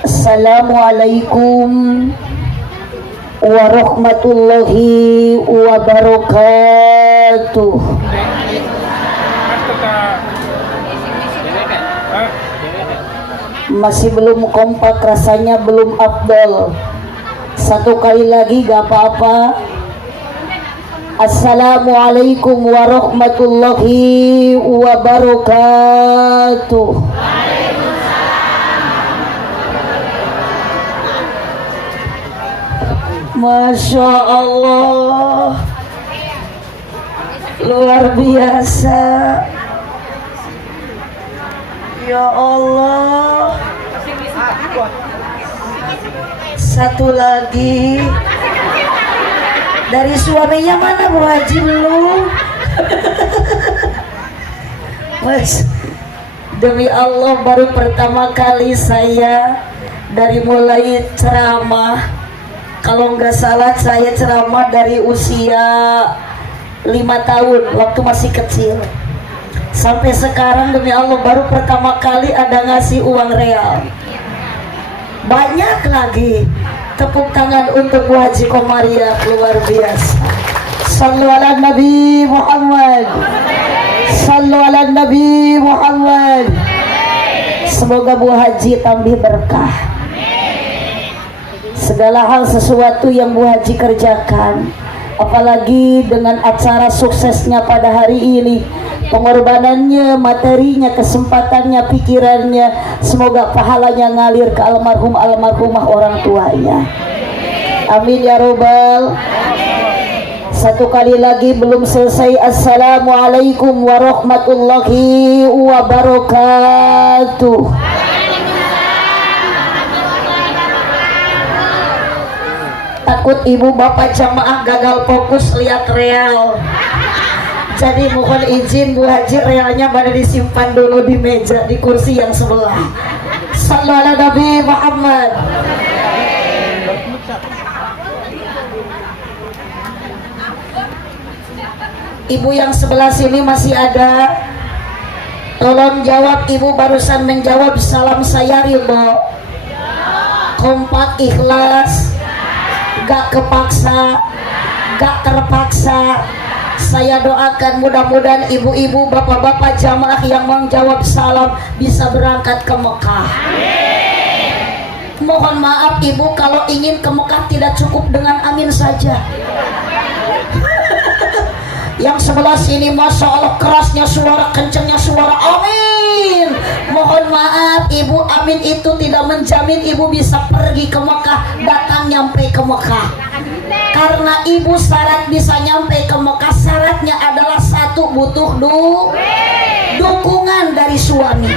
Assalamualaikum warahmatullahi wabarakatuh. Masih belum kompak, rasanya belum afdal. Satu kali lagi gak apa-apa. Assalamualaikum warahmatullahi wabarakatuh. Masya Allah, luar biasa. Ya Allah. Satu lagi. Dari suaminya mana Bu Haji belum? Mas, demi Allah baru pertama kali saya dari mulai ceramah. Kalau nggak salah saya ceramah dari usia 5 tahun waktu masih kecil. Sampai sekarang demi Allah baru pertama kali ada ngasih uang real. Banyak lagi. Tepuk tangan untuk Bu Haji Komaria, luar biasa. Sallu ala Nabi Muhammad. Sallu ala Nabi Muhammad. Semoga Bu Haji tambah berkah. Segala hal sesuatu yang Bu Haji kerjakan, apalagi dengan acara suksesnya pada hari ini, pengorbanannya, materinya, kesempatannya, pikirannya, semoga pahalanya ngalir ke almarhumah orang tuanya. Amin ya robbal. Satu kali lagi belum selesai. Assalamualaikum warahmatullahi wabarakatuh. Takut ibu bapak jamaah gagal fokus lihat real. Jadi mohon izin Bu Haji, realnya pada disimpan dulu di meja di kursi yang sebelah. Sallu ala Nabi Muhammad. Ibu yang sebelah sini masih ada? Tolong jawab, ibu barusan menjawab salam saya ridho. Kompak, ikhlas, gak kepaksa, gak terpaksa. Saya doakan mudah-mudahan ibu-ibu, bapak-bapak jamaah yang menjawab salam bisa berangkat ke Mekah. Mohon maaf ibu, kalau ingin ke Mekah tidak cukup dengan amin saja. Yang sebelah sini Masya Allah kerasnya suara, kencengnya suara amin. Mohon maaf ibu, amin itu tidak menjamin ibu bisa pergi ke Mekah, datang nyampe ke Mekah. Karena ibu syarat bisa nyampe ke Mekah, syaratnya adalah satu, butuh dukungan dari suami.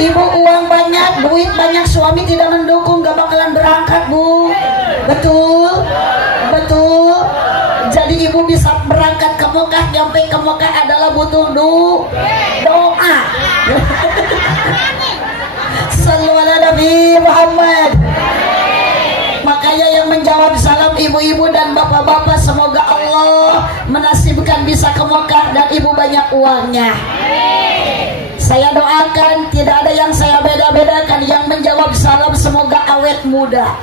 Ibu uang banyak, duit banyak, suami tidak mendukung, gak bakalan berangkat bu. Betul? Betul? Jadi ibu bisa berangkat ke Mekah, nyampe ke Mekah adalah butuh doa. Sallu ala Nabi Muhammad. Makanya yang menjawab salam ibu-ibu dan bapak-bapak, semoga Allah menasibkan bisa ke Mekah dan ibu banyak uangnya. Saya doakan tidak ada yang saya beda-bedakan. Yang menjawab salam semoga awet muda.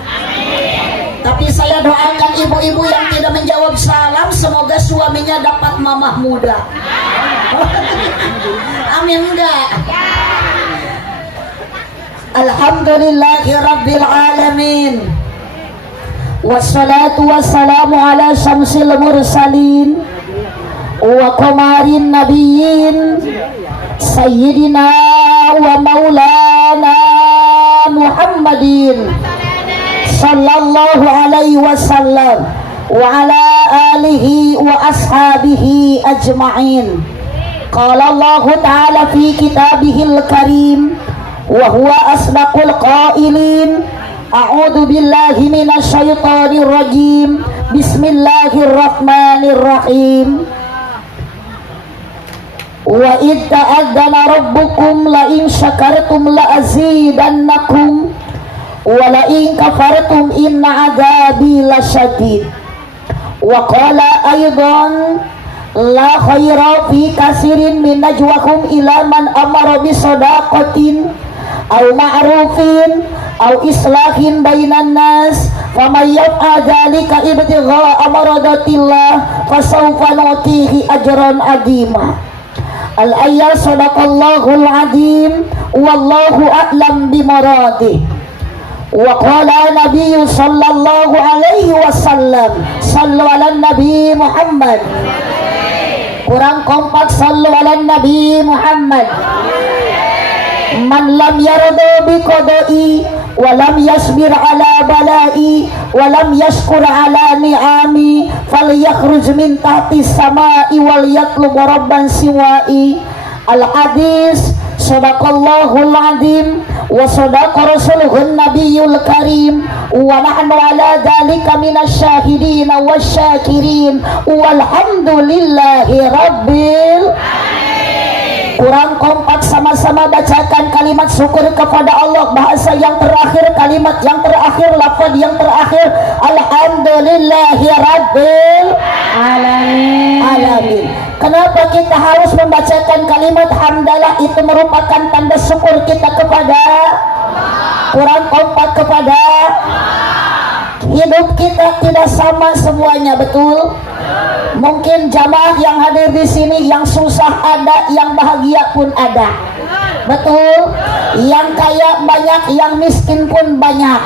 Tapi saya doakan ibu-ibu yang tidak menjawab salam, semoga suaminya dapat mamah muda. Amin enggak? Alhamdulillahirabbil alamin. Wassalatu wassalamu ala syamsil mursalin wa qamarin nabiyyin sayyidina wa maulana Muhammadin sallallahu alaihi wasallam wa ala alihi wa ashabihi ajma'in. Qala Allah ta'ala fi kitabihil karim wa huwa asdaqul qailin. A'udzu billahi minasy syaithanir rajim. Bismillahirrahmanirrahim. Wa idza adzana rabbukum la in syakartum la azidannakum wa la in kafartum inna adzabi lasyadid. Wa qala aidan la khaira fi kasirin min najwakum ila man amara bi shadaqatin aw ma'rufin aw islahin bainan nas faman yaf'al dzalika ibtigha'a maradatillah fasawfa nutihi ajran adima. Al-ayat sadaqallahul azim wallahu a'lam bimuradih. Wa qala nabiyyu sallallahu alaihi wasallam sallu ala nabi Muhammad. Kurang kompak, sallu ala nabi Muhammad. Man lam yarda bi qada'i wa lam yasbir ala bala'i wa lam yashkur ala ni'ami falyakhruj min tahti samai wal yatlub rabban siwa'i. Al hadis sadaqallahul azim wa sadaqa rasuluhun nabiyyul karim wa nahnu ala dhalika minasy syahidin wasyakirin walhamdulillahi rabbil Kurang kompak, sama-sama bacakan kalimat syukur kepada Allah. Bahasa yang terakhir, kalimat yang terakhir, lafaz yang terakhir, alhamdulillahi rabbil alamin. Kenapa kita harus membacakan kalimat hamdalah? Itu merupakan tanda syukur kita kepada kurang kompak kepada hidup kita tidak sama semuanya, betul? Mungkin jamaah yang hadir di sini yang susah ada, yang bahagia pun ada, betul? Yang kaya banyak, yang miskin pun banyak.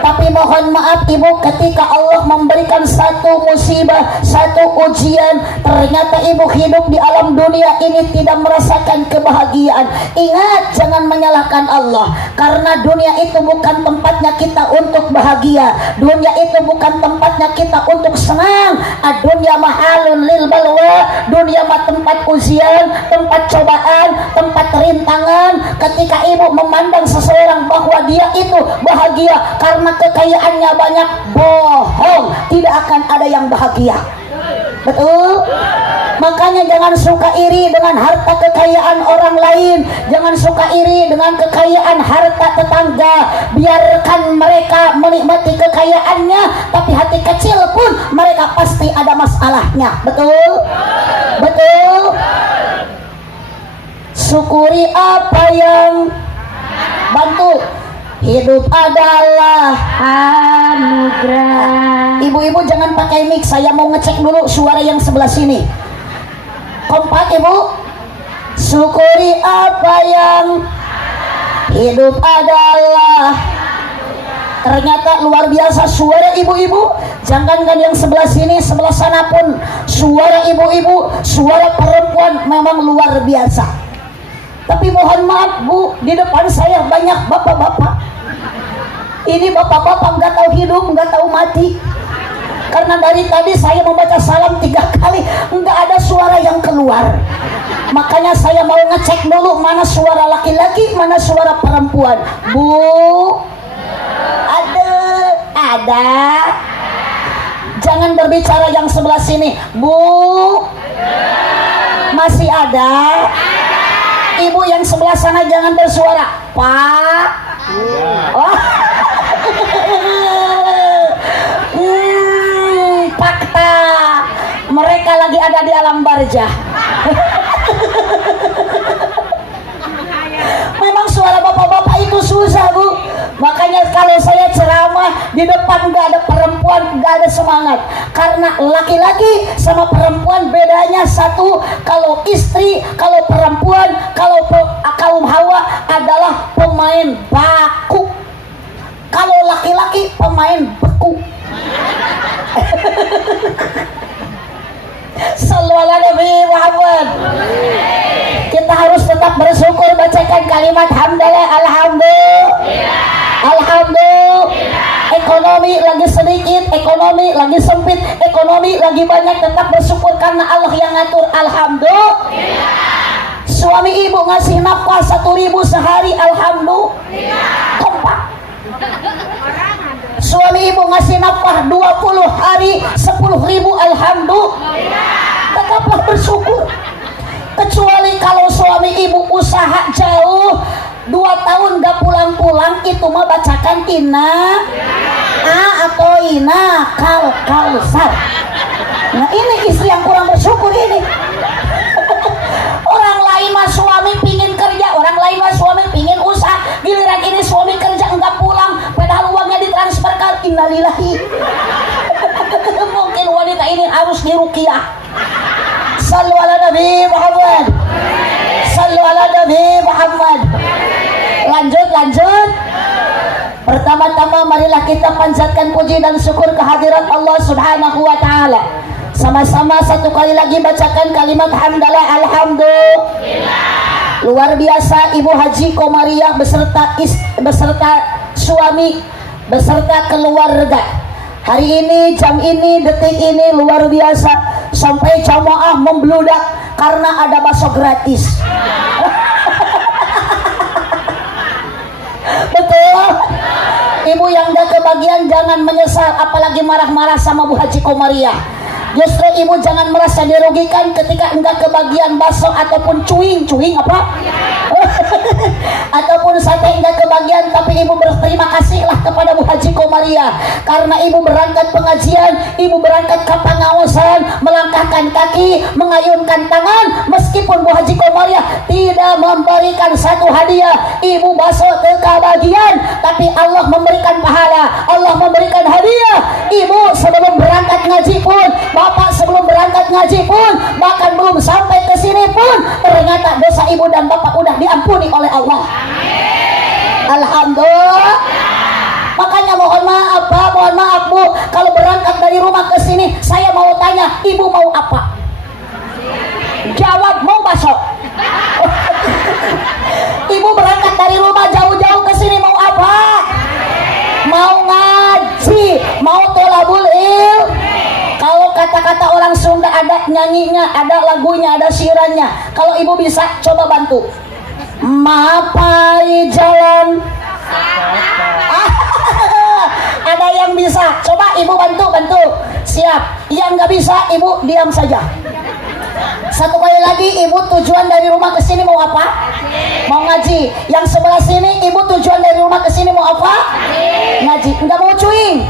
Tapi mohon maaf ibu, ketika Allah memberikan satu musibah, satu ujian, ternyata ibu hidup di alam dunia ini tidak merasakan kebahagiaan. Ingat, jangan menyalahkan Allah, karena dunia itu bukan tempatnya kita untuk bahagia. Dunia itu bukan tempatnya kita untuk senang. Dunia mahalun lil balwa, dunia mah tempat ujian, tempat cobaan, tempat rintangan. Ketika ibu memandang seseorang bahwa dia itu bahagia karena kekayaannya banyak, bohong, tidak akan ada yang bahagia, betul? Makanya jangan suka iri dengan harta kekayaan orang lain, jangan suka iri dengan kekayaan harta tetangga. Biarkan mereka menikmati kekayaannya, tapi hati kecil pun mereka pasti ada masalahnya, betul? Betul? Syukuri apa yang bantu. Hidup adalah anugerah. Ibu-ibu jangan pakai mic, saya mau ngecek dulu suara yang sebelah sini. Kompak ibu. Syukuri apa yang hidup adalah. Ternyata luar biasa suara ibu-ibu. Jangankan yang sebelah sini, sebelah sana pun suara ibu-ibu, suara perempuan memang luar biasa. Tapi mohon maaf bu, di depan saya banyak bapak-bapak. Ini bapak-bapak nggak tahu hidup, nggak tahu mati. Karena dari tadi saya membaca salam 3 kali, nggak ada suara yang keluar. Makanya saya mau ngecek dulu mana suara laki-laki, mana suara perempuan. Bu, ada. Jangan berbicara yang sebelah sini. Bu, masih ada. Ibu yang sebelah sana jangan bersuara. Pak. Oh. Fakta. Mereka lagi ada di alam barzah. Memang suara bapak-bapak itu susah bu. Makanya kalau saya ceramah di depan nggak ada perempuan, nggak ada semangat. Karena laki-laki sama perempuan bedanya satu. Kalau istri, kalau perempuan, kalau kaum hawa adalah pemain baku. Kalau laki-laki pemain beku. Sallallahu alaihi Muhammad. Kita harus tetap bersyukur, bacakan kalimat hamdalah, alhamdulillah. Alhamdulillah. Ekonomi lagi sedikit, ekonomi lagi sempit, ekonomi lagi banyak, tetap bersyukur karena Allah yang ngatur. Alhamdulillah. Suami ibu ngasih nafkah 1.000 sehari, alhamdulillah. Kompak. Suami ibu ngasih nafkah 20 hari 10.000, alhamdulillah. Tetaplah bersyukur. Kecuali kalau suami ibu usaha jauh 2 tahun gak pulang-pulang, itu mah bacakan ina atau ina kalsar. Nah ini istri yang kurang bersyukur begini. Orang lain mah suami pingin kerja, orang lain mah suami pingin usaha, giliran ini suami kerja enggak pulang, padahal uangnya ditransfer ke innalillahi. Mungkin wanita ini harus diruqyah. Sallu ala Nabi Muhammad. Sallu ala Nabi Muhammad. Lanjut. Pertama-tama marilah kita panjatkan puji dan syukur kehadirat Allah Subhanahu wa taala. Sama-sama satu kali lagi bacakan kalimat hamdalah alhamdulillah. Luar biasa Ibu Haji Komariah beserta suami beserta keluarga. Hari ini, jam ini, detik ini luar biasa. Sampai jamaah membludak karena ada bakso gratis. Betul. Ibu yang gak kebagian jangan menyesal, apalagi marah-marah sama Bu Haji Komariah. Justru ibu jangan merasa dirugikan ketika enggak kebagian bakso ataupun cuing apa? Ataupun sate enggak kebagian, tapi ibu berterima kasihlah kepada Bu Haji Komariah karena ibu berangkat pengajian, ibu berangkat ke pengawasan, melangkahkan kaki, mengayunkan tangan, meskipun Bu Haji Komariah tidak memberikan satu hadiah, ibu bakso kebagian, tapi Allah memberikan pahala, Allah memberikan hadiah. Ibu sebelum berangkat ngaji pun, bapak sebelum berangkat ngaji pun, bahkan belum sampai ke sini pun, ternyata dosa ibu dan bapak udah diampuni oleh Allah. Alhamdulillah. Makanya mohon maaf Pak, mohon maaf Bu, kalau berangkat dari rumah ke sini, saya mau tanya, ibu mau apa? Jawab, mau bakso. Ibu berangkat dari rumah jauh-jauh ke sini mau apa? Mau ngaji, mau tolabul ilm. Kalau kata-kata orang Sunda ada nyanyinya, ada lagunya, ada syirannya. Kalau ibu bisa, coba bantu. Mapai jalan. Ada yang bisa, coba ibu bantu. Siap. Yang nggak bisa, ibu diam saja. Satu kali lagi, ibu tujuan dari rumah ke sini mau apa? Mau ngaji. Yang sebelah sini, ibu tujuan dari rumah ke sini mau apa? Ngaji. Enggak mau cuing.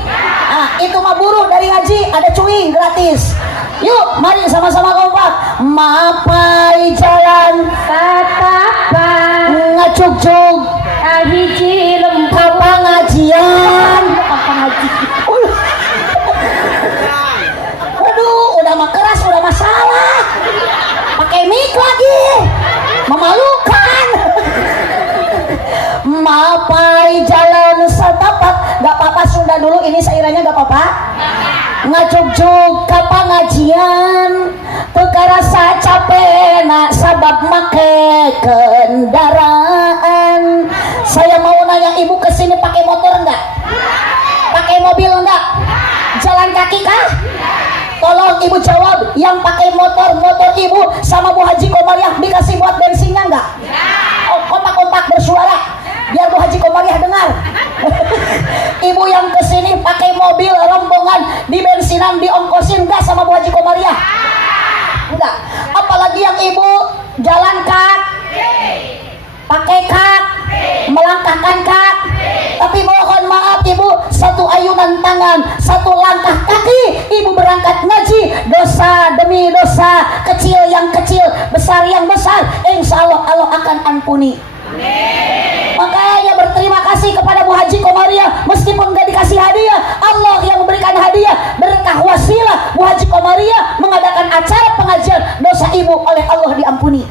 Itu mah buruh dari ngaji, ada cuing gratis. Yuk, mari sama-sama kompak. Mapai jalan tatapa ngacuk-cuk kahiji lempur pengajian. Aduh, udah mah keras, udah masalah. Pakai mic lagi, memalukan. Mapai jalan setapak, gak apa-apa Sunda dulu, ini sairanya gak apa-apa. Ngacuk-cuk ke pengajian, tekarasa capek nak sabab make kendaraan. Saya mau nanya, ibu kesini pakai motor enggak? Pakai mobil enggak? Jalan kaki kah? Tolong ibu jawab, yang pakai motor ibu sama Bu Haji Komariah dikasih buat bensinnya enggak? Oh, kompak-kompak bersuara biar Bu Haji Komariah dengar. Ibu yang kesini pakai mobil rombongan, di bensinan diongkosin enggak sama Bu Haji Komariah? Enggak. Apalagi yang ibu jalan pakai melangkahkan tapi mohon maaf ibu, satu ayunan tangan, satu langkah kaki, ibu berangkat ngaji, dosa demi dosa, kecil yang kecil, besar yang besar, insya Allah Allah akan ampuni. Makanya berterima kasih kepada Bu Haji Komariah, meskipun gak dikasih hadiah, Allah yang memberikan hadiah, berkah wasilah Bu Haji Komariah mengadakan acara pengajian, dosa ibu oleh Allah diampuni.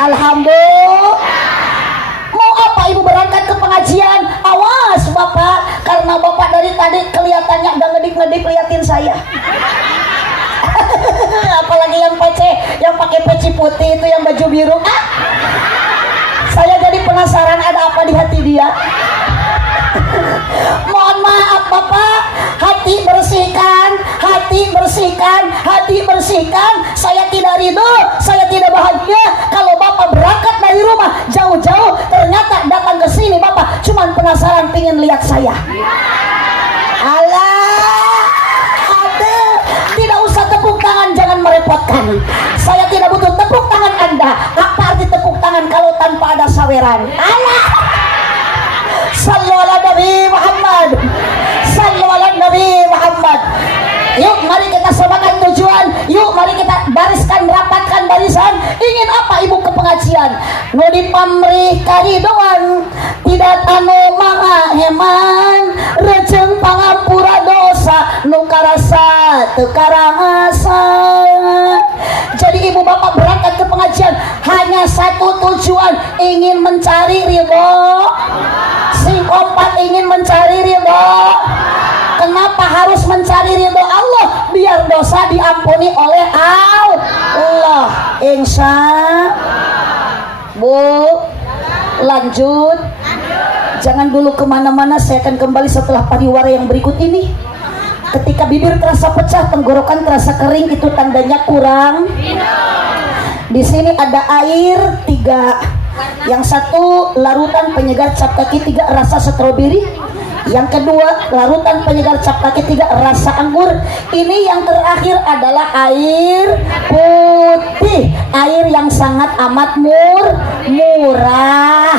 Alhamdulillah. Mau apa ibu berangkat ke pengajian? Awas bapak, karena bapak dari tadi kelihatannya udah ngedip-ngedip liatin saya. Apalagi yang pakai peci putih itu, yang baju biru. Saya jadi penasaran ada apa di hati dia. Mohon maaf bapak, hati bersihkan. Saya tidak ridho, saya tidak bahagia kalau bapak berangkat dari rumah jauh-jauh, ternyata datang ke sini bapak cuman penasaran pingin lihat saya. Alah, tidak usah tepuk tangan, jangan merepotkan. Saya tidak butuh tepuk tangan Anda. Apa arti tepuk tangan kalau tanpa ada saweran? Alah. Sallu ala Nabi Muhammad. Sallu ala Nabi Muhammad. Yuk mari kita samakan tujuan. pengajian. Yuk mari kita bariskan, rapatkan barisan. Ingin apa ibu ke pengajian? Nu dipamrih karidoan, tidak anu manga heman, rejeng pangampura dosa, nu karasa teu karasa. Jadi ibu bapak berangkat ke pengajian hanya satu tujuan, ingin mencari ridho. Sing keempat ingin mencari ridho. Kenapa harus mencari ridho Allah? Biar dosa diampuni oleh Allah. Insya Bu, lanjut. Jangan dulu kemana-mana, saya akan kembali setelah pariwara yang berikut ini. Ketika bibir terasa pecah, tenggorokan terasa kering, itu tandanya kurang. Di sini ada air 3. Yang satu larutan penyegar cap kaki 3 rasa stroberi. Yang kedua larutan penyegar cap kaki 3 rasa anggur. Ini yang terakhir adalah air putih, air yang sangat amat murah.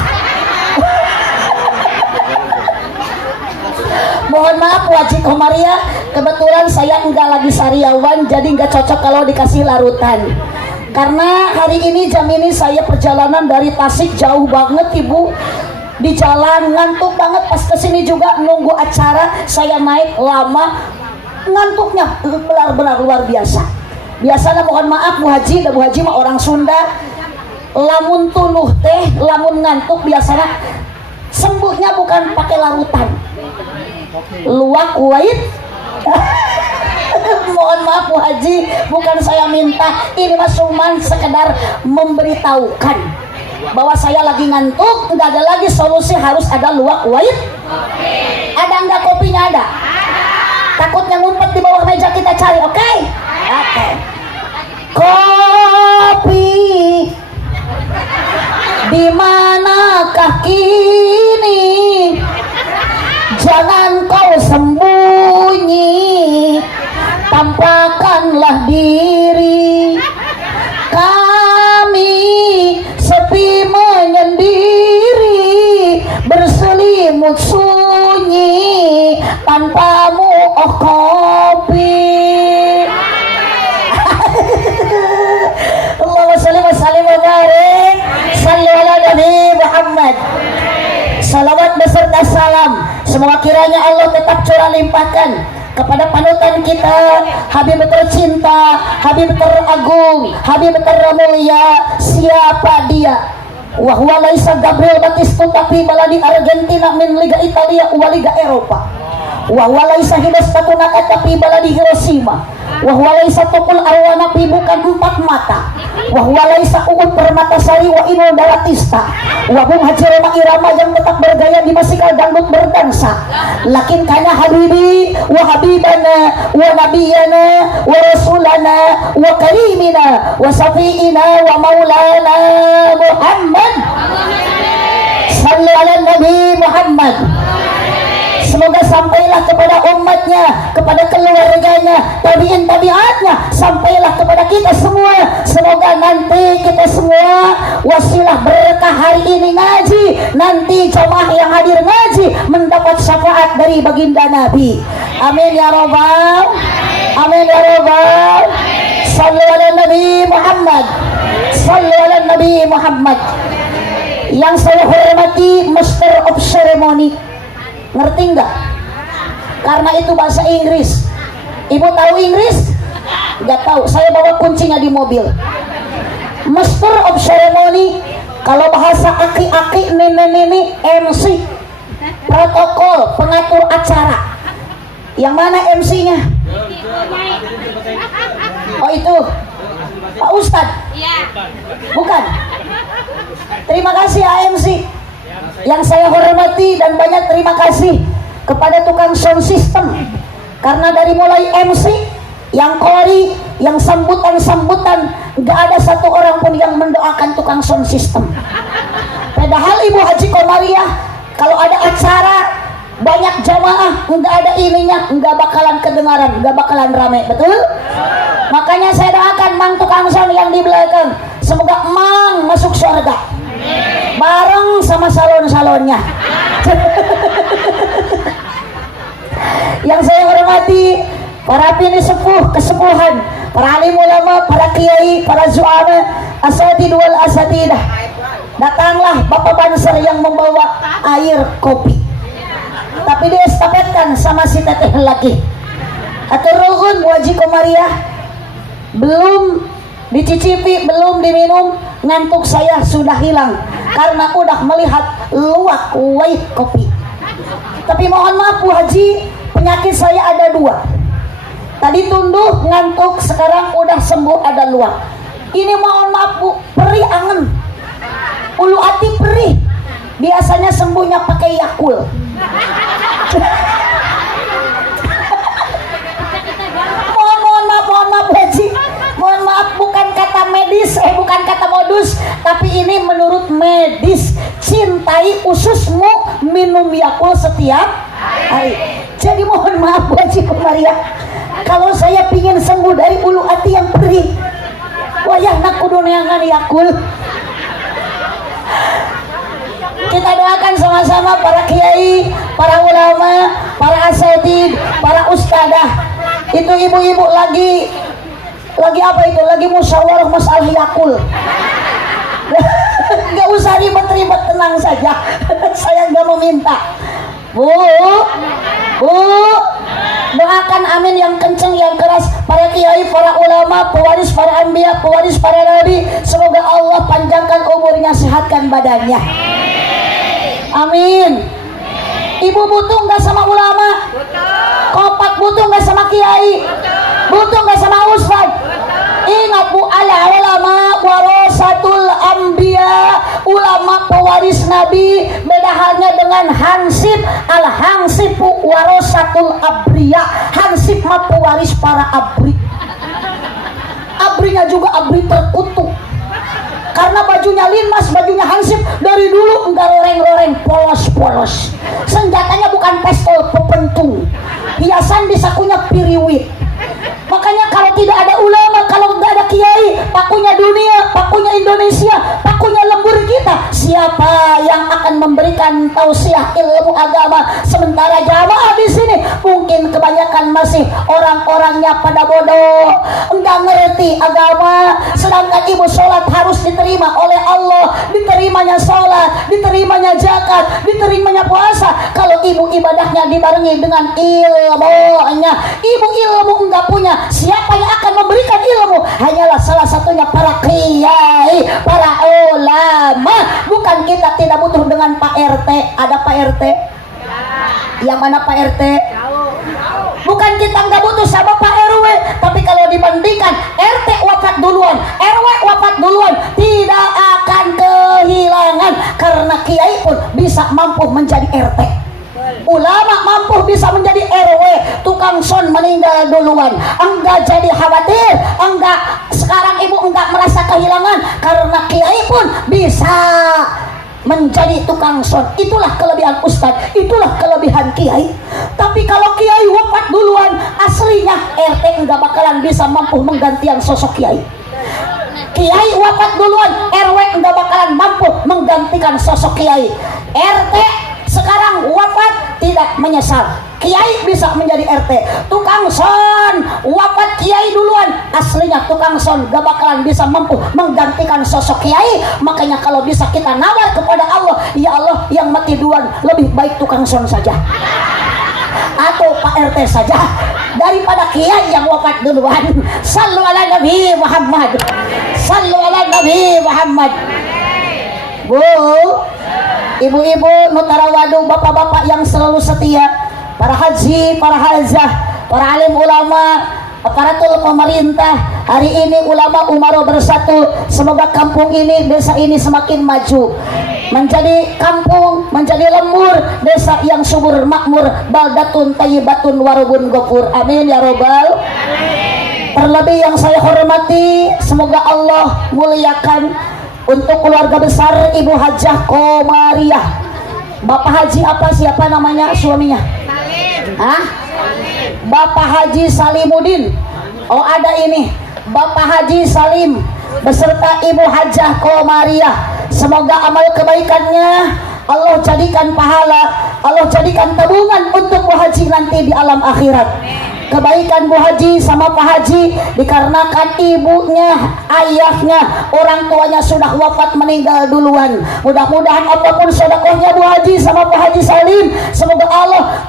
Mohon maaf Wajib Komaria, kebetulan saya enggak lagi sariawan, jadi enggak cocok kalau dikasih larutan. Karena hari ini jam ini saya perjalanan dari Tasik jauh banget ibu. Di jalan ngantuk banget, pas kesini juga nunggu acara, saya naik lama, ngantuknya benar-benar luar biasa. Biasanya mohon maaf Bu Haji, Bu Haji mah orang Sunda, lamun tuluh teh, lamun ngantuk biasanya sembuhnya bukan pakai larutan, luwak wait. Mohon maaf Bu Haji, bukan saya minta, ini mah cuman sekedar memberitahukan bahwa saya lagi ngantuk, nggak ada lagi solusi, harus ada luwak wait. Ada nggak kopinya? Ada. Takutnya ngumpet di bawah meja, kita cari, oke? Oke. Kopi di manakah kini? Jangan kau sembunyi, tampakkanlah diri. Kami sepi menyendiri, berselimut sunyi, tanpamu oh kopi. Allahumma sholli wa sallim wa barik sallu ala Nabi Muhammad. Salawat beserta salam semoga kiranya Allah tetap curah limpahkan kepada panutan kita, Habib tercinta, Habib teragung, Habib termulia. Siapa dia? Wahwa laisa Gabriel Batistuta fi baladi Argentina min Liga Italia wa Liga Eropa. Wahwa laisa Hidayatun Nakata fi baladi Hiroshima. Wahwa laisa Tukul Arwana fi bukan 4 mata. Wahwa laisa Uud Permatasari wa Inul Daratista. Wa Bung Haji Roma Irama yang tetap bergaya di masikal dangdut berdansa. Lakin kana habibi wa habibana wa nabiyana wa rasulana wa karimina wa safiina wa maulana Muhammad. Sallu ala Nabi Muhammad. Semoga sampailah kepada umatnya, kepada keluarganya, tabiin tabiatnya, sampailah kepada kita semua. Semoga nanti kita semua wasilah berkah hari ini ngaji, nanti jamaah yang hadir ngaji mendapat syafaat dari baginda Nabi. Amin ya Rabbal, amin ya Rabbal. Sallu ala Nabi Muhammad, sallu ala Nabi Muhammad. Yang saya hormati Master of Ceremony, ngerti enggak? Karena itu bahasa Inggris. Ibu tahu Inggris? Enggak tahu. Saya bawa kuncinya di mobil. Master of Ceremony, kalau bahasa aki-aki, nenek-nenek, MC, protokol, pengatur acara. Yang mana MC-nya? Oh itu Pak Ustadz? Bukan. Terima kasih AMC. Yang saya hormati dan banyak terima kasih kepada tukang sound system, karena dari mulai MC, yang kori, yang sambutan-sambutan, gak ada satu orang pun yang mendoakan tukang sound system. Padahal Ibu Haji Komariah kalau ada acara banyak jamaah, nggak ada ininya, nggak bakalan kedengaran, nggak bakalan rame, betul? Makanya saya doakan Mang tukang sound yang di belakang, semoga Mang masuk surga bareng sama salon-salonnya. Yang saya hormati para bini sepuh kesepuhan, para alim ulama, para kiai, para zuama, asatid wal asatidah. Datanglah Bapak Banser yang membawa air kopi, tapi diestafetkan sama si teteh lagi. Aturulun wajib komariah, belum dicicipi, belum diminum, ngantuk saya sudah hilang karena udah melihat luwak white kopi. Tapi mohon maaf Bu Haji, penyakit saya ada 2. Tadi tunduh, ngantuk, sekarang udah sembuh, ada luwak. Ini mohon maaf Bu, perih angen, ulu hati perih. Biasanya sembuhnya pakai Yakult. mohon maaf Bu Haji, mohon maaf, bukan kata medis, bukan kata modus, tapi ini menurut medis. Cintai ususmu, minum Yakult setiap hari. Jadi mohon maaf Bu Haji Komaria, kalau saya pingin sembuh dari ulu hati yang perih, wayah nak kudu neangan Yakult. Kita doakan sama-sama para kiai, para ulama, para asatid, para ustadah. Itu ibu-ibu lagi apa itu? Lagi musyawarah masalah Yakult. Nggak usah ribet-ribet, tenang saja. Saya nggak meminta. Bu, doakan amin yang kenceng, yang keras. Para kiai, para ulama, pewaris para anbiya, pewaris para nabi, semoga Allah panjangkan umurnya, sehatkan badannya. Amin. Ibu butuh nggak sama ulama? Kopak butuh nggak sama kiai? Butuh nggak sama ustad? Ingat Bu, ala ulama warasatul anbiya, ulama pewaris nabi. Beda halnya dengan hansip. Al hansipu warasatul abriya, hansip mah pewaris para abri. Abrinya juga abri terkutuk, karena bajunya linmas, bajunya hansip. Dari dulu enggak loreng-loreng, polos-polos. Senjatanya bukan pistol, pepentung. Hiasan di sakunya piriwit. Makanya kalau tidak ada ulama, kalau nggak ada kiai, pakunya dunia, pakunya Indonesia, pakunya lembur kita. Siapa yang akan memberikan tausiah ilmu agama? Sementara jamaah di sini mungkin kebanyakan masih orang-orangnya pada bodoh, enggak ngerti agama. Sedangkan ibu sholat harus diterima oleh Allah, diterimanya sholat, diterimanya zakat, diterimanya puasa. Kalau ibu ibadahnya dibarengi dengan ilmunya, ibu ilmu enggak punya, siapa yang akan memberikan ilmu? Hanyalah salah satunya para kiai, para ulama. Bukan kita tidak butuh dengan Pak RT. Ada Pak RT? Yang mana Pak RT? Bukan kita nggak butuh sama Pak RW, tapi kalau dibandingkan RT wafat duluan, RW wafat duluan, tidak akan kehilangan, karena kiai pun bisa mampu menjadi RT, ulama mampu bisa menjadi RW, tukang son meninggal duluan. Enggak jadi khawatir, enggak, sekarang ibu enggak merasa kehilangan, karena kiai pun bisa menjadi tukang son. Itulah kelebihan ustadz, itulah kelebihan kiai. Tapi kalau kiai wafat duluan, aslinya RT enggak bakalan bisa mampu menggantikan sosok kiai. Kiai wafat duluan, RW enggak bakalan mampu menggantikan sosok kiai. RT sekarang wafat tidak menyesal, kiai bisa menjadi RT. Tukang son wafat, kiai duluan, aslinya tukang son gak bakalan bisa mampu menggantikan sosok kiai. Makanya kalau bisa kita nawar kepada Allah, ya Allah, yang mati duluan lebih baik tukang son saja atau Pak RT saja daripada kiai yang wafat duluan. Sallu ala Nabi Muhammad, sallu ala Nabi Muhammad. Bu, ibu-ibu, nutarawadu, bapak-bapak yang selalu setia, para haji, para hajah, para alim ulama, aparatur pemerintah. Hari ini ulama Umaro bersatu. Semoga kampung ini, desa ini semakin maju, menjadi kampung, menjadi lembur, desa yang subur makmur, baldatun tayyibatun warubun gofur. Amin ya robbal. Terlebih yang saya hormati, semoga Allah muliakan untuk keluarga besar Ibu Hajah Komariah. Bapak Haji apa, siapa namanya suaminya? Hah? Bapak Haji Salimuddin. Oh, ada ini Bapak Haji Salim beserta Ibu Hajah Komariah. Semoga amal kebaikannya Allah jadikan pahala, Allah jadikan tabungan untuk Bu Haji nanti di alam akhirat. kebaikan Bu Haji sama Pak Haji dikarenakan ibunya, ayahnya, orang tuanya sudah wafat meninggal duluan. Mudah-mudahan apapun sedekahnya Bu Haji sama Pak Haji Salim, semoga Allah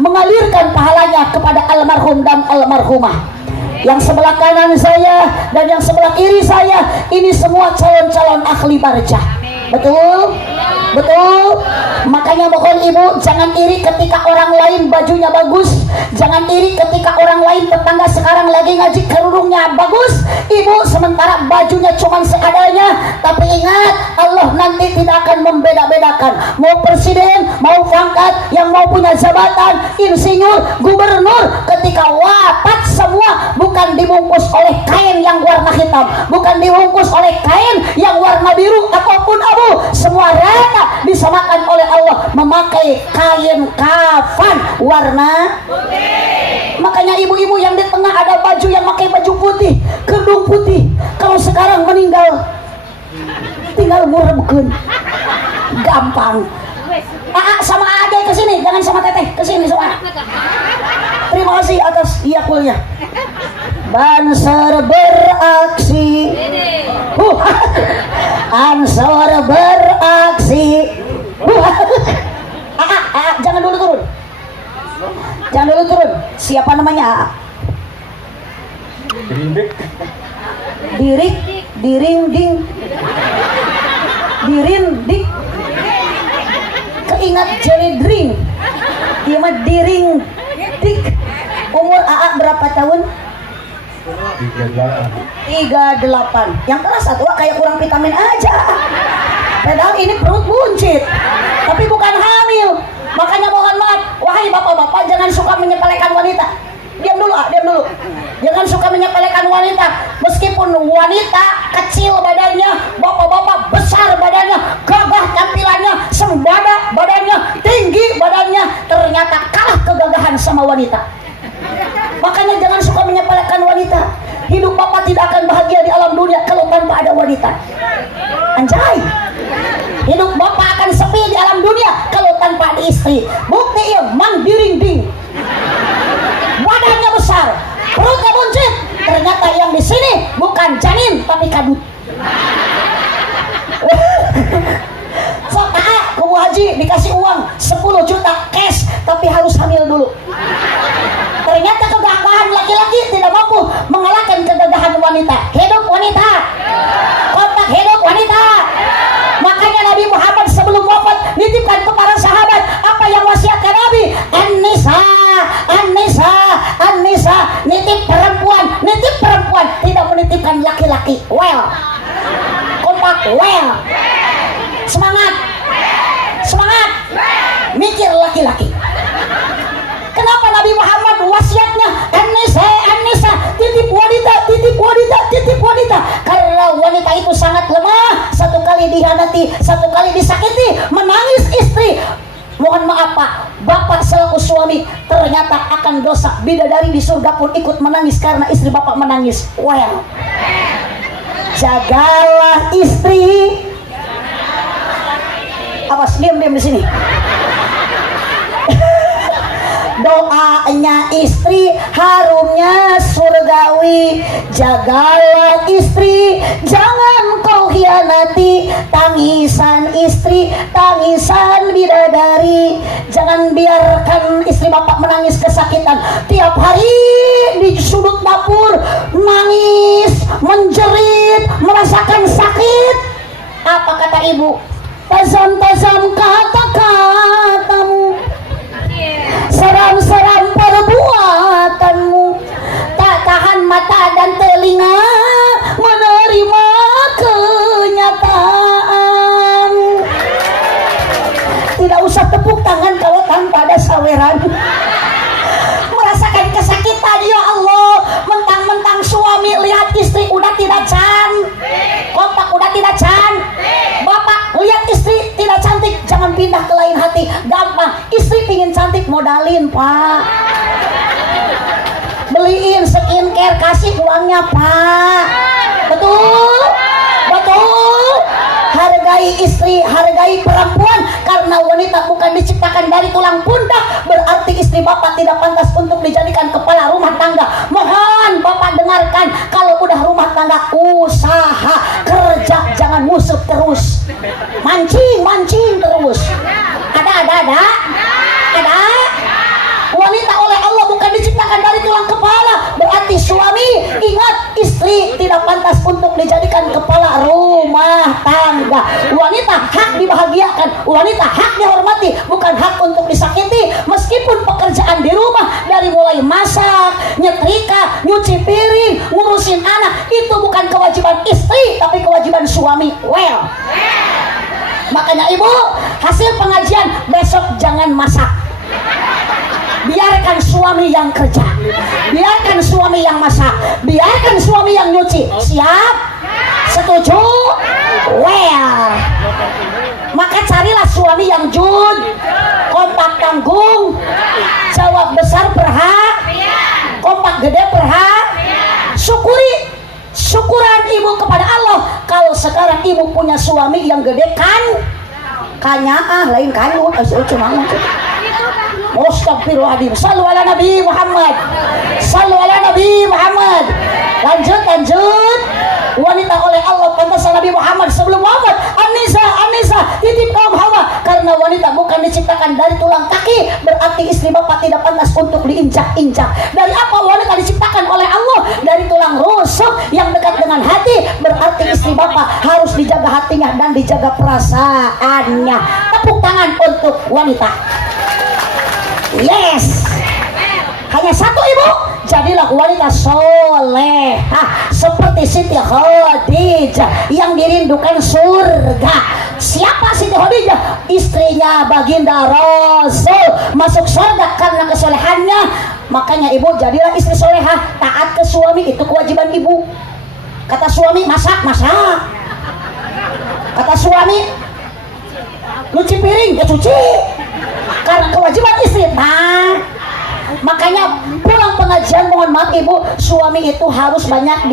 mengalirkan pahalanya kepada almarhum dan almarhumah. Yang sebelah kanan saya dan yang sebelah kiri saya ini semua calon-calon ahli barjah. Betul? Betul? Makanya mohon ibu jangan iri ketika orang lain bajunya bagus, jangan iri ketika orang lain tetangga sekarang lagi ngaji kerudungnya bagus, ibu sementara bajunya cuma seadanya. Tapi ingat, Allah nanti tidak akan membeda-bedakan mau presiden, mau pangkat, yang mau punya jabatan, insinyur, gubernur, ketika wafat semua bukan dibungkus oleh kain yang warna hitam, bukan dibungkus oleh kain yang warna biru ataupun abu, semua rata disamakan oleh Allah memakai kain kafan warna putih. Makanya ibu-ibu yang di tengah ada baju yang pakai baju putih, kerudung putih, kalau sekarang meninggal tinggal murebkeun gampang. Sama aja ke sini, jangan sama teteh, ke sini semua. Terima kasih atas yakulnya. Banser beraksi, Ansor beraksi. Jangan dulu turun. Jangan dulu turun. Siapa namanya? Dirik, dirinding, dirindik. Keingat jelly drink. Dia mah diring dik. Umur AA berapa tahun? 38. Yang keras satu kayak kurang vitamin aja. Padahal ini perut buncit, tapi bukan hamil. Makanya mohon maaf, wahai bapak-bapak, jangan suka menyepelekan wanita. Diam dulu, diam dulu. Jangan suka menyepelekan wanita. Meskipun wanita kecil badannya, bapak-bapak besar badannya, gagah tampilannya, sembada badannya, tinggi badannya, ternyata kalah kegagahan sama wanita. Makanya jangan suka menyepelekan wanita. Hidup bapak tidak akan bahagia di alam dunia kalau tanpa ada wanita. Anjay. Hidup bapak akan sepi di alam dunia kalau tanpa ada istri. Bukti ya, mang diring-ding. Badannya besar, perutnya buncit. Ternyata yang di sini bukan janin tapi kadut. Sok Kubu Haji dikasih uang 10 juta cash, tapi harus hamil dulu. Ternyata kegagahan laki-laki tidak mampu mengalahkan kegagahan wanita. Hidup wanita, kontak hidup wanita. Makanya Nabi Muhammad sebelum wafat nitipkan kepada sahabat apa yang wasiatkan Nabi. An-nisa, an-nisa, an-nisa. Nitip perempuan, tidak menitipkan laki-laki. Well, kompak, well, semangat, semangat, mikir laki-laki. Kenapa Nabi Muhammad wasiatnya an-nisa, an-nisa, titip wanita, titip wanita, titip wanita? Karena wanita itu sangat lemah. Satu kali dihianati, satu kali disakiti, menangis istri. Mohon maaf Pak, Bapak selaku suami ternyata akan dosa. Bidadari di surga pun ikut menangis karena istri Bapak menangis. Well, jagalah istri. Awas, diam di sini. Doanya istri harumnya surgawi. Jagalah istri, jangan kau hianati. Tangisan istri, tangisan bidadari. Jangan biarkan istri bapak menangis kesakitan. Tiap hari di sudut dapur nangis, menjerit, merasakan sakit. Apa kata ibu? Tajam-tajam kata-katamu, seram-seram perbuatanmu, tak tahan mata dan telinga menerima kenyataan. Tidak usah tepuk tangan kalau tanpa ada saweran. Merasakan kesakitan, ya Allah. Mentang-mentang suami lihat istri udah tidak cantik, kompak udah tidak cantik. Bapak lihat istri tidak cantik, jangan pindah ke lain hati. Gampang, istri pingin cantik modalin Pak. Beliin skincare, kasih uangnya Pak. Betul? Betul? Hargai istri, hargai perempuan. Karena karena wanita bukan diciptakan dari tulang pundak, berarti istri bapak tidak pantas untuk dijadikan kepala rumah tangga. Mohon bapak dengarkan, kalau udah rumah tangga usaha kerja, jangan musuh terus, mancing terus. Ada wanita oleh Allah bukan diciptakan dari tulang kepala, berarti suami ingat, istri tidak pantas untuk dijadikan kepala rumah tangga. Wanita hak dibahagiakan, wanita hak dihormati, bukan hak untuk disakiti. Meskipun pekerjaan di rumah dari mulai masak, nyetrika, nyuci piring, ngurusin anak, itu bukan kewajiban istri tapi kewajiban suami. Makanya ibu, hasil pengajian besok jangan masak, biarkan suami yang kerja, biarkan suami yang masak, biarkan suami yang nyuci. Siap? Setuju? Maka carilah suami yang jujur, kompak tanggung, jawab besar berhak, kompak gede berhak. Syukuran ibu kepada Allah kalau sekarang ibu punya suami yang gede lain kanut. Astagfirullahaladzim. Sallu ala Nabi Muhammad. Sallu ala Nabi Muhammad. Lanjut. Wanita oleh Allah pantas Nabi Muhammad sebelum wafat. Anissa titip kaum Hawa, karena wanita bukan diciptakan dari tulang kaki, berarti istri bapak tidak pantas untuk diinjak-injak. Dari apa wanita diciptakan oleh Allah? Dari tulang rusuk yang dekat dengan hati, berarti istri bapak harus dijaga hatinya dan dijaga perasaannya. Tepuk tangan untuk wanita. Yes. Hanya satu ibu, jadilah wanita solehah seperti Siti Khadijah yang dirindukan surga. Siapa Siti Khadijah? Istrinya baginda Rasul, masuk surga karena kesolehannya. Makanya ibu jadilah istri solehah, taat ke suami, itu kewajiban ibu. Kata suami masak. Kata suami nyuci piring, ya cuci, karena kewajiban istri. Makanya pulang pengajian, mohon maaf ibu, suami itu harus banyak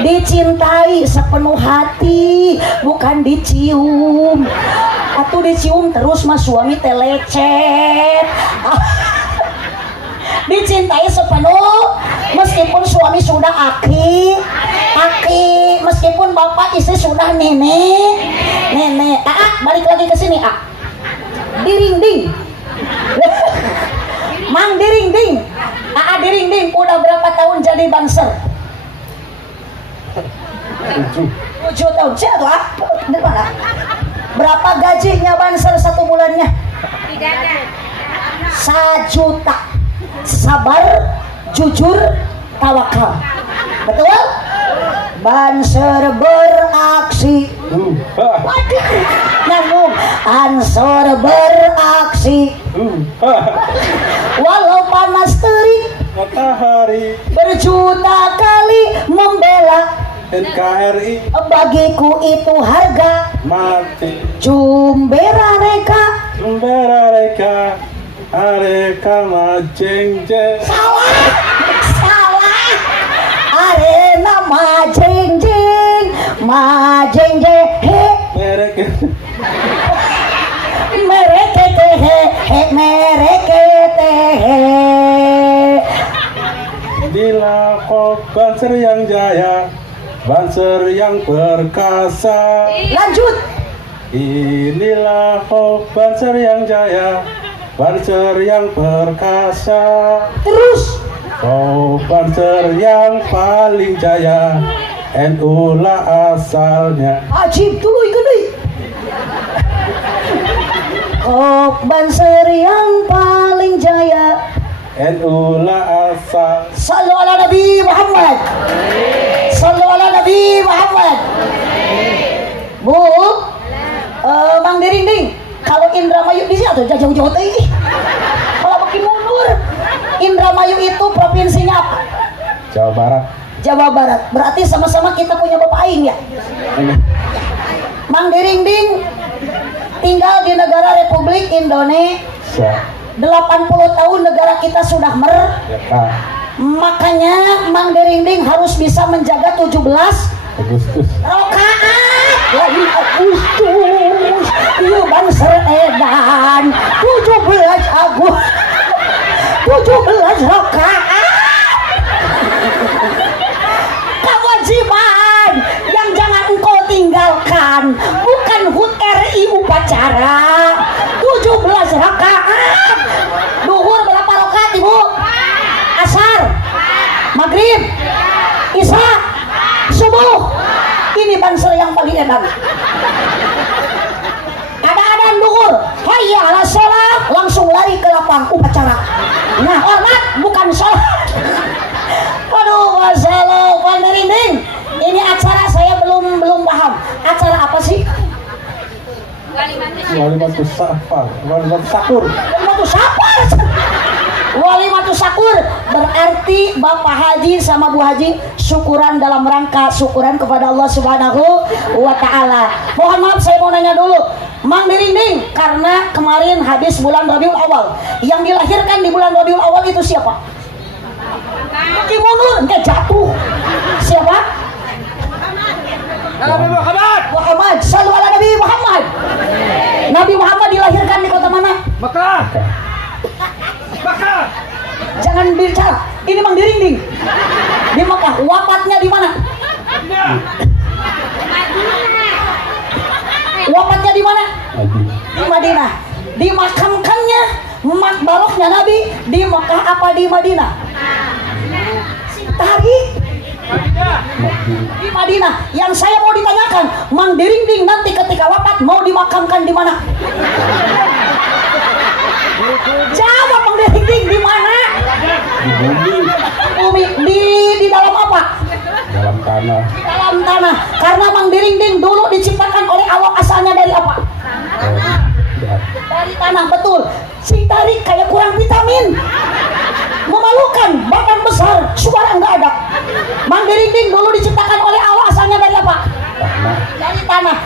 dicintai sepenuh hati, bukan dicium. Atau dicium terus mas suami telecet. Dicintai sepenuh, meskipun suami sudah aki, meskipun bapak istri sudah nenek. Balik lagi ke sini, diring-ding. Mang diring-ding. Diring-ding udah berapa tahun jadi banser? 7 tahun. Siapa tuh? Berapa gajinya banser satu bulannya? 1 juta. Sabar, jujur, tawakal. Betul? Banser beraksi. Nyambung. Ansor beraksi. Walau panas terik matahari, berjuta kali membela NKRI, bagiku itu harga mati. Jumbera reka areka majengje. Salah arena majengje he merekete he. Inilah Banser yang jaya, Banser yang perkasa. Lanjut. Inilah Banser yang jaya, Banser yang perkasa. Terus. Banser yang paling jaya, NU lah asalnya. Ajib dulu ikut. Banser yang paling jaya, NU lah asal. Sallu ala Nabi Muhammad. Sallu ala Nabi Muhammad. Bu, Mang Diring-ding, kalau Indramayu di sini atau jauh-jauh teh. Kalau bagi mundur, Indramayu itu provinsinya apa? Jawa Barat. Jawa Barat. Berarti sama-sama kita punya bapak aing ya. Mang Diring-ding tinggal di negara Republik Indonesia. 80 tahun negara kita sudah merdeka. Makanya Mang Diring-ding harus bisa menjaga 17 Agustus. rakaat. Wahai Agustus, Ieu Banser Edan 17 Agustus 17 rakaat kewajiban yang jangan engkau tinggalkan, bukan HUT RI upacara 17 rakaat. Duhur berapa rakaat ibu? Asar, maghrib, isya, subuh. Ini Banser yang paling edan. Ada duhur, hayya ala sholat, langsung lari ke lapang upacara. Nah, hormat bukan sholat. Waduh, masalah Panderinding. Ini acara saya belum paham. Acara apa sih? Walimatus Safar, Walimatus Sakur. Walimatus Safar. Walimatus Sakur berarti Bapak Haji sama Bu Haji syukuran dalam rangka syukuran kepada Allah Subhanahu wa Ta'ala. Mohon maaf saya mau nanya dulu, Mang Dirinding, karena kemarin habis bulan Rabiul Awal, yang dilahirkan di bulan Rabiul Awal itu siapa? Ki mundur, nggak jatuh. Siapa? Nabi Muhammad. Muhammad. Sallu ala Nabi Muhammad. Nabi Muhammad dilahirkan di kota mana? Mekah. Mekah. Jangan bicara. Ini Mang Dirinding. Di Mekah. Wafatnya di mana? Wafatnya di mana? Di Madinah. Dimakamkannya makbaroknya Nabi di Mekah apa di Madinah? Tadi di Madinah. Yang saya mau ditanyakan, Mang Dirinding nanti ketika wafat mau dimakamkan di mana? Jawab Mang Dirinding, di mana? Di bumi. Bumi. Di dalam apa? Dalam tanah. Di dalam tanah. Karena Mang Dirinding dulu diciptakan oleh Allah, asalnya dari apa? Dari tanah, betul. Si tarik kayak kurang vitamin, memalukan, badan besar, suara nggak ada. Mang Dirinding dulu diciptakan oleh Allah, asalnya dari apa? Tanah. Dari tanah.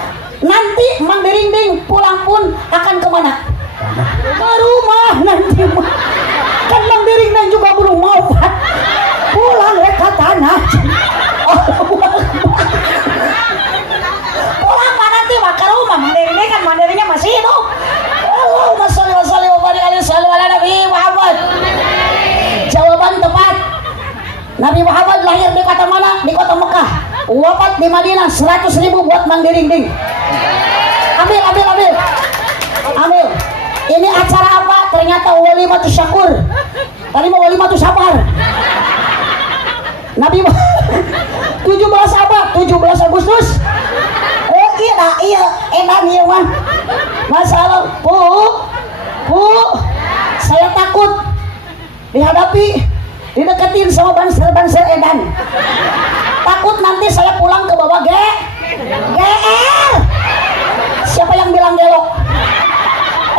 Nanti Mang Dirinding pulang pun akan kemana? Tanah. Ke rumah nanti. Kan Mang Dirinding juga belum mau pulang ke tanah. Pulang mana nanti ke rumah? Mang Dirinding kan mandirinya masih hidup. Allahumma sholli wa sallim wa barik alaihi ala Nabi Muhammad. Jawaban tepat. Nabi Muhammad lahir di kota mana? Di kota Mekah. Wafat di Madinah. 100.000 buat Mang Dirinding. Ambil. Ambil. Ini acara apa? Ternyata Walimatus Syakur. Tadi mau Walimatus Safar. Nabi 17 apa? 17 Agustus. Oh iya, edan iya mah. Masalah, Bu, saya takut dihadapi, dideketin sama Banser edan. Takut nanti saya pulang ke bawah GR. Siapa yang bilang gelok?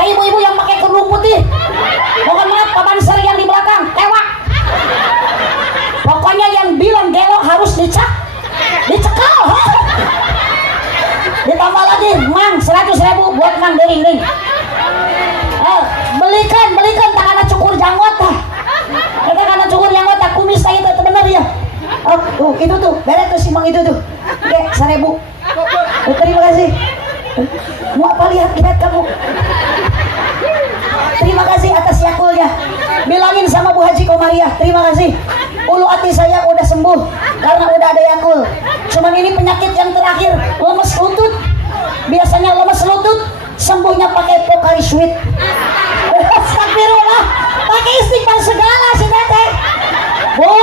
Ibu-ibu yang pakai kerudung putih. Mohon maaf, Pak Banser yang di belakang, tewak. Pokoknya yang bilang gelok harus dicekal. Ditambah lagi, Mang, 100.000 buat Mang Dirinding. Belikan tangan cukur janggot tah. Kita karena cukur janggot tak kumis tah itu benar ya. Oh, tuh itu tuh, beres tuh si Mang itu tuh. Oke, 1.000. Terima kasih. Mau apa lihat kamu? Terima kasih atas yakulnya. Bilangin sama Bu Haji Komariah, terima kasih. Ulu hati saya udah sembuh karena udah ada yakul. Cuman ini penyakit yang terakhir, lemes lutut. Biasanya lemes lutut, sembuhnya pakai Pocari Sweat. Astagfirullah, pakai istighfar segala si Teteh. Bu,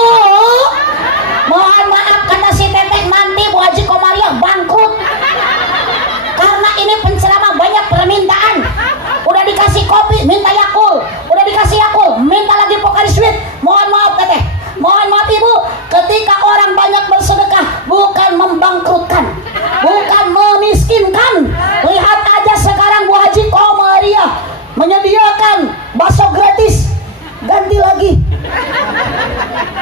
mohon maaf kata si Teteh, nanti Bu Haji Komariah bangkrut. Karena ini penceramah banyak permintaan. Udah dikasih kopi, minta yakul. Udah dikasih yakul, minta lagi Pocari Sweat. Mohon maaf Teteh, mohon maaf Ibu. Ketika orang banyak bersedekah, bukan membangkrutkan, bukan memiskinkan. Lihat aja sekarang Bu Haji Komariah menyediakan bakso gratis. Ganti lagi.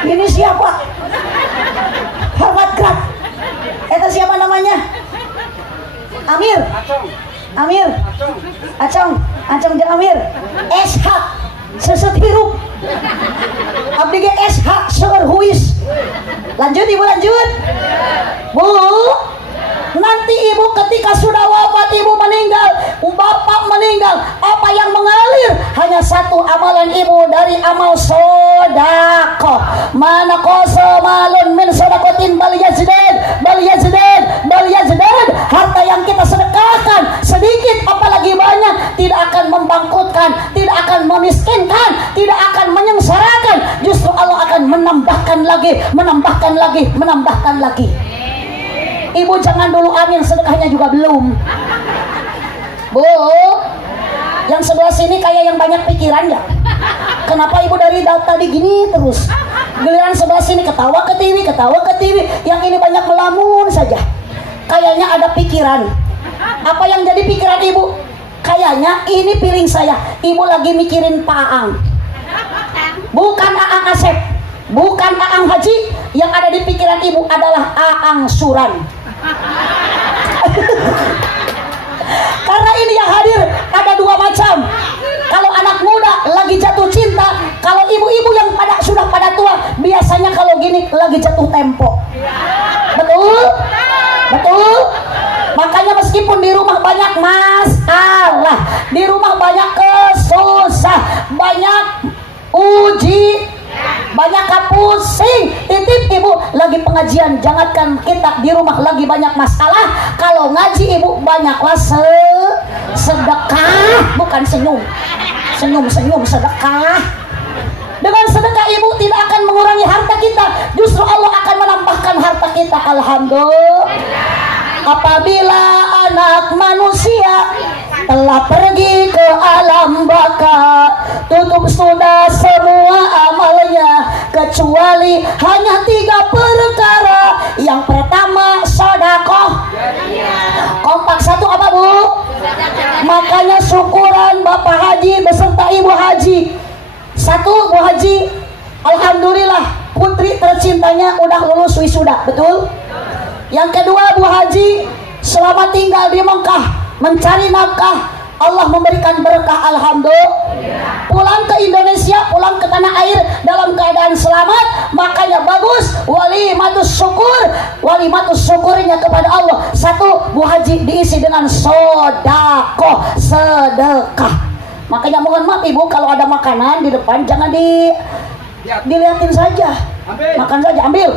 Ini siapa? Harvard Grad. Itu siapa namanya? Amir. Acong jeung Amir. SH sesut hirup. Abdi ge SH seueur huis. Lanjut Ibu, lanjut. Bu, nanti Ibu ketika sudah wafat, Ibu meninggal, bapak meninggal, apa yang mengalir hanya satu amalan ibu dari amal sodako. Mana koso malun min sodakotin bal yazdad harta yang kita sedekahkan sedikit apalagi banyak tidak akan membangkrutkan, tidak akan memiskinkan, tidak akan menyengsarakan, justru Allah akan menambahkan lagi. Ibu jangan dulu amin, sedekahnya juga belum. Bu, yang sebelah sini kayak yang banyak pikiran ya. Kenapa ibu dari tadi gini terus? Giliran sebelah sini ketawa ke TV, yang ini banyak melamun saja. Kayaknya ada pikiran. Apa yang jadi pikiran ibu? Kayaknya ini piring saya. Ibu lagi mikirin Pak Aang. Bukan Aang Asep, bukan Aang Haji. Yang ada di pikiran ibu adalah Aang Suran. Karena ini yang hadir ada dua macam. Kalau anak muda lagi jatuh cinta, kalau ibu-ibu yang sudah pada tua, biasanya kalau gini lagi jatuh tempo. Betul. Makanya meskipun di rumah banyak masalah, di rumah banyak kesusah, banyak uji, banyak pusing, titip ibu lagi pengajian, jangankan kita di rumah lagi banyak masalah, kalau ngaji ibu banyaklah sedekah, bukan senyum, sedekah. Dengan sedekah ibu tidak akan mengurangi harta kita, justru Allah akan menambahkan harta kita. Alhamdulillah. Apabila anak manusia telah pergi ke alam baka, tutup sudah semua amalnya kecuali hanya 3 perkara. Yang pertama sodakoh. Kompak satu apa bu? Makanya syukuran Bapak Haji beserta Ibu Haji. Satu, Bu Haji, alhamdulillah putri tercintanya udah lulus wisuda, betul? Yang kedua, Bu Haji selama tinggal di Mekah mencari nafkah, Allah memberikan berkah, alhamdulillah. Pulang ke Indonesia, pulang ke tanah air dalam keadaan selamat, makanya bagus walimatus syukurnya kepada Allah. Satu, Bu Haji diisi dengan sedekah. Makanya mohon maaf ibu, kalau ada makanan di depan jangan dilihatin saja, makan saja, ambil.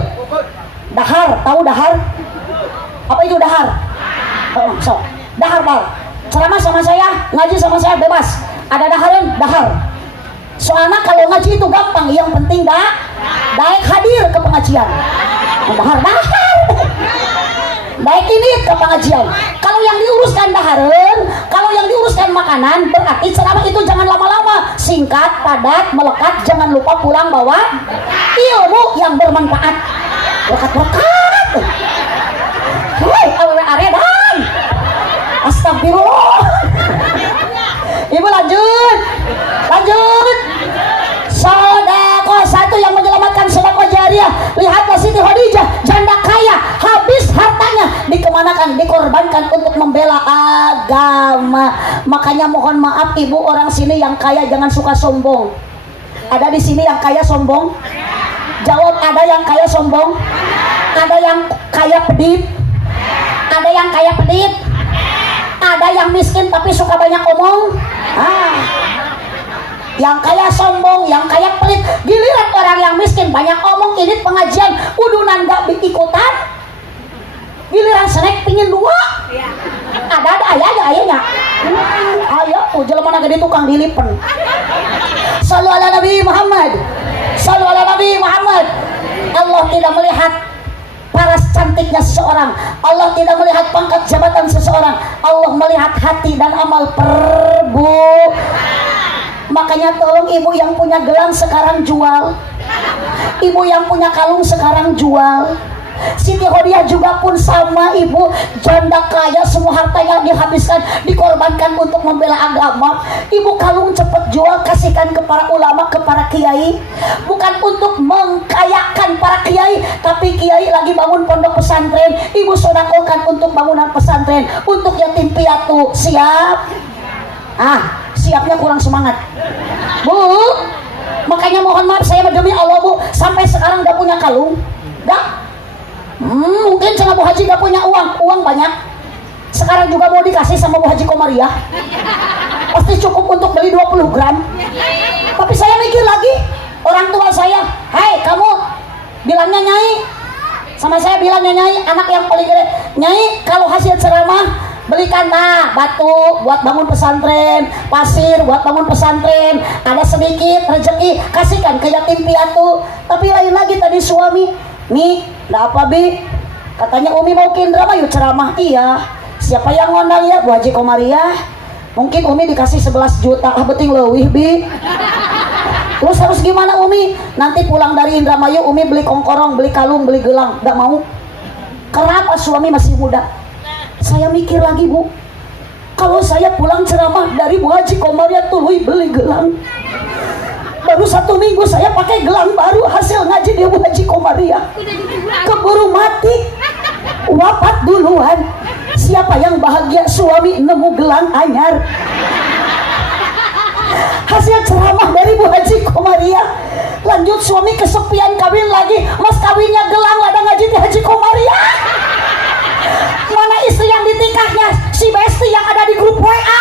Dahar, tahu dahar? Apa itu dahar? So, dahar bal. Ceramah sama saya, ngaji sama saya bebas. Ada daharan, dahar. Soalnya kalau ngaji itu gampang, yang penting daek hadir ke pengajian. Dahar. Baik ini ke pengajian. Kalau yang diuruskan dahareun, kalau yang diuruskan makanan, berarti ceramah itu jangan lama-lama, singkat, padat, melekat. Jangan lupa pulang bawa ilmu yang bermanfaat. Berkat. Woi, awewe aredan. Astagfirullah. Ibu lanjut. Sedekah satu yang menyelamatkan sedekah jariah. Lihatlah Siti Khadijah, janda kaya, habis hartanya dikemanakan, dikorbankan untuk membela agama. Makanya mohon maaf ibu, orang sini yang kaya jangan suka sombong. Ada di sini yang kaya sombong? Jawab, ada yang kaya sombong? Ada yang kaya pedit? Ada yang kaya pedit? Ada yang miskin tapi suka banyak omong? Yang kaya sombong, yang kaya pelit. Giliran orang yang miskin banyak omong, ini pengajian udunan gak ikutan. Giliran snack pingin 2. Ada ayahnya. Ayo, jelema gede tukang dilipen. Sallu ala Nabi Muhammad. Allah tidak melihat paras cantiknya seseorang, Allah tidak melihat pangkat jabatan seseorang, Allah melihat hati dan amal perbu. Makanya tolong ibu yang punya gelang sekarang jual, ibu yang punya kalung sekarang jual. Siti Khadijah juga pun sama ibu, janda kaya, semua hartanya dihabiskan, dikorbankan untuk membela agama. Ibu kalung cepat jual, kasihkan ke para ulama, ke para kiai. Bukan untuk mengkayakan para kiai, tapi kiai lagi bangun pondok pesantren, ibu sedekahkan untuk bangunan pesantren, untuk yatim piatu. Siap? Siapnya kurang semangat, Bu. Makanya mohon maaf, saya demi Allah Bu, sampai sekarang gak punya kalung, gak. Mungkin sama Bu Haji gak punya uang banyak. sekarang juga mau dikasih sama Bu Haji Komariah. Pasti cukup untuk beli 20 gram. Tapi saya mikir lagi, orang tua saya, hai kamu bilangnya Nyai, sama saya bilangnya Nyai, anak yang paling gede. Nyai kalau hasil ceramah belikan batu buat bangun pesantren, pasir buat bangun pesantren, ada sedikit rezeki kasihkan ke yatim piatu. Tapi lain lagi tadi suami, nih, ada apa Bi? Katanya Umi mau ke Indra yuk ceramah. Iya. Siapa yang ngondang ya? Bu Haji Komariah. Mungkin Umi dikasih 11 juta. Beting leuwih Bi. Terus harus gimana Umi? Nanti pulang dari Indramayu Umi beli kongkorong, beli kalung, beli gelang. Gak mau. Kenapa? Suami masih muda. Saya mikir lagi Bu, kalau saya pulang ceramah dari Bu Haji Komariah tuluy beli gelang. Baru 1 minggu saya pakai gelang baru hasil ngaji di Bu Haji Komariah. Keburu mati, wafat duluan. Siapa yang bahagia? Suami nemu gelang anyar. Hasil ceramah dari Bu Haji Komariah. Lanjut suami kesepian kawin lagi. Mas kawinnya gelang ada ngaji di Haji Komariah. Mana istri yang ditikahnya? Si Besti yang ada di grup WA.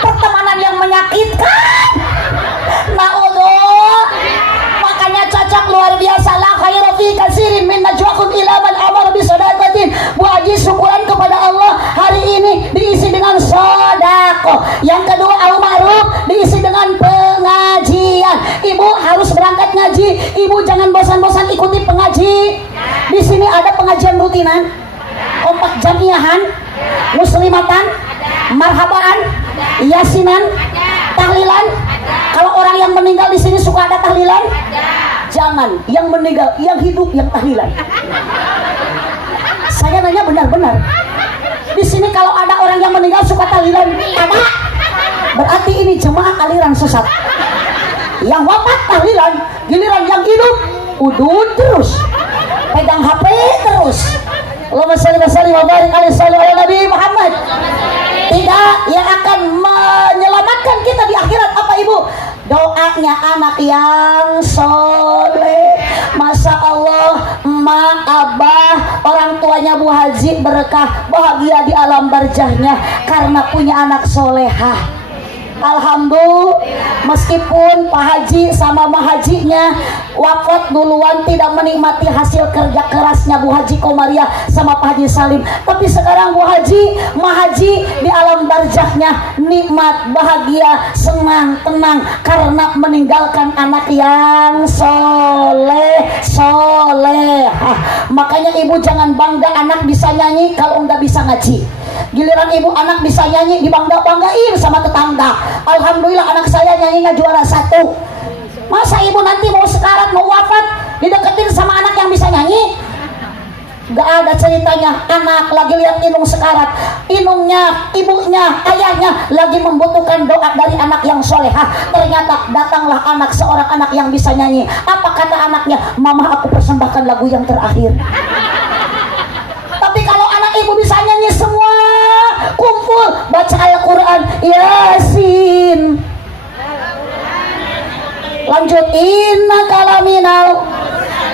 Pertemanan yang menyakitkan. Naudzubillah. Makanya cocok luar biasa lah khairu fi katsirin min najwaakum ila man amara bi shadaqatin. Bu Haji syukuran kepada Allah hari ini diisi dengan sedekah. Yang kedua al ma'ruf diisi dengan pengajian. Ibu harus berangkat ngaji. Ibu jangan bosan-bosan ikuti pengaji. Di sini ada pengajian rutinan, kompak jamiahan, muslimatan, marhabaan, yasinan, tahlilan. Kalau orang yang meninggal di sini suka ada tahlilan? Jangan, yang meninggal, yang hidup yang tahlilan. Saya nanya benar-benar. Di sini kalau ada orang yang meninggal suka tahlilan? Ada. Berarti ini jemaah aliran sesat. Yang wafat tahlilan, giliran yang hidup udud terus. Pegang HP terus. Allahumma shalli wa sallim wa barik ala Nabi Muhammad. Tidak, yang akan menyelamatkan kita di akhirat apa Ibu? Doanya anak yang soleh. Masya Allah, emak, abah, orang tuanya Bu Haji berkah, bahagia di alam barzahnya karena punya anak solehah. Alhamdulillah, meskipun Pak Haji sama Mah Hajinya wafat duluan, tidak menikmati hasil kerja kerasnya Bu Haji Komariah sama Pak Haji Salim, tapi sekarang Bu Haji, Mah Haji di alam barzahnya nikmat, bahagia, senang, tenang karena meninggalkan anak yang solehah. Makanya ibu jangan bangga anak bisa nyanyi kalau enggak bisa ngaji. Giliran ibu anak bisa nyanyi dibangga-banggain sama tetangga. Alhamdulillah anak saya nyanyinya juara 1. Masa ibu nanti mau sekarat, mau wafat dideketin sama anak yang bisa nyanyi? Gak ada ceritanya. Anak lagi lihat Inung sekarat, Inungnya, ibunya, ayahnya lagi membutuhkan doa dari anak yang solehah. Ternyata datanglah anak, seorang anak yang bisa nyanyi. Apa kata anaknya? Mama, aku persembahkan lagu yang terakhir. Tapi kalau anak ibu bisa nyanyi semua kumpul baca Al-Quran, Yasin, lanjut inna kalaminal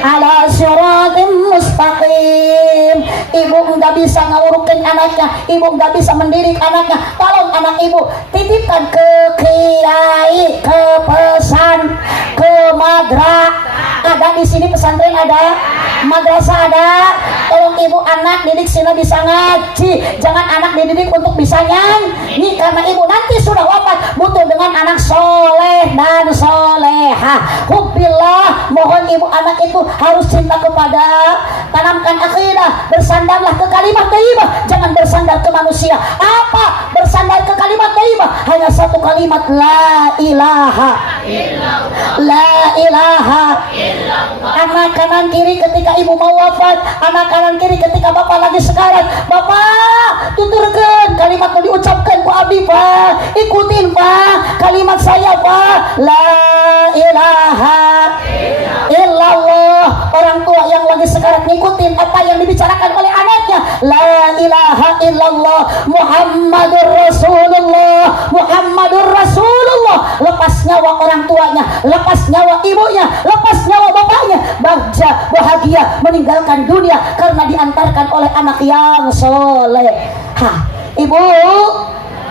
ala syiratim mustaqim. Ibu nggak bisa ngawurukin anaknya, ibu nggak bisa mendidik anaknya. Tolong anak ibu titipkan ke kiai, ke pesan, ke madrasah. Ada di sini pesantren ada, madrasah ada. Tolong ibu anak didik sini bisa ngaji, jangan anak dididik untuk bisa nyanyi, karena ibu nanti sudah wafat butuh dengan anak soleh dan solehah. Hubbillah, mohon ibu anak itu harus cinta kepada, tanamkan akidah, bersandarlah ke kalimat thayyibah, jangan bersandar ke manusia. Apa? Bersandar ke kalimat thayyibah, hanya satu kalimat, la ilaha illallah, la ilaha illallah. Anak kanan kiri ketika ibu mau wafat, anak kanan kiri ketika bapak lagi sekarat, bapak tuturkan kalimat yang diucapkan ku abdi Pak, ikutin Pak kalimat saya Pak, la ilaha illallah. Orang tua yang lagi sekarat ngikutin apa yang dibicarakan oleh anaknya, la ilaha illallah Muhammadur Rasulullah, Muhammadur Rasulullah. Lepas nyawa orang tuanya, lepas nyawa ibunya, lepas nyawa bapaknya, bahagia meninggalkan dunia karena diantarkan oleh anak yang soleh. Ibu,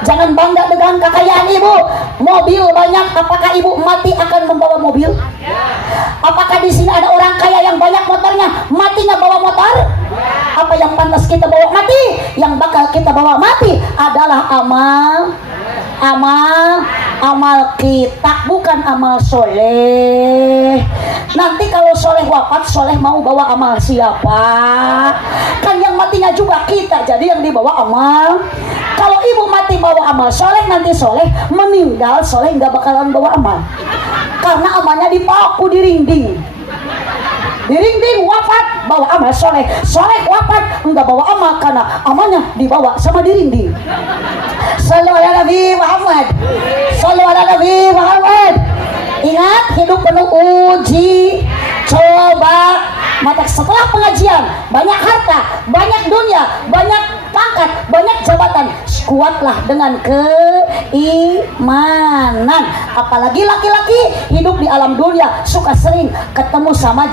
jangan bangga dengan kekayaan ibu. Mobil banyak, apakah ibu mati akan membawa mobil? Apakah di sini ada orang kaya yang banyak motornya, matinya bawa motor? Apa yang pantas kita bawa mati? Yang bakal kita bawa mati adalah amal kita, bukan amal soleh. Nanti kalau soleh wafat, soleh mau bawa amal siapa? Kan yang matinya juga kita, jadi yang dibawa amal. Kalau ibu mati bawa amal soleh, nanti soleh meninggal, soleh nggak bakalan bawa amal, karena amalnya dipaku di ringding. Wafat bawa amal soleh, soleh wafat enggak bawa amal karena amalnya dibawa sama dirinding. Sallu ala Nabi Muhammad, sallu ala Nabi Muhammad. Ingat, hidup penuh uji, coba. Maka setelah pengajian banyak harta, banyak dunia, banyak pangkat, banyak jabatan, kuatlah dengan keimanan. Apalagi laki-laki hidup di alam dunia suka sering ketemu sama